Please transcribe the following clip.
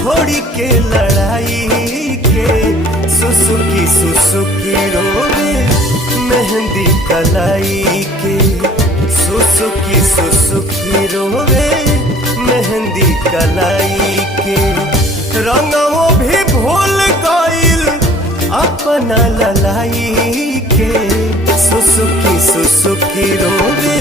छोड़ी के लड़ाई के सुसुकी सुसुकी रोवे मेहंदी कलाई के सुसुकी सुसुकी रोवे मेहंदी कलाई के रंगों भी भूल गइल अपना ललाई के सुसुकी सुसुकी रोवे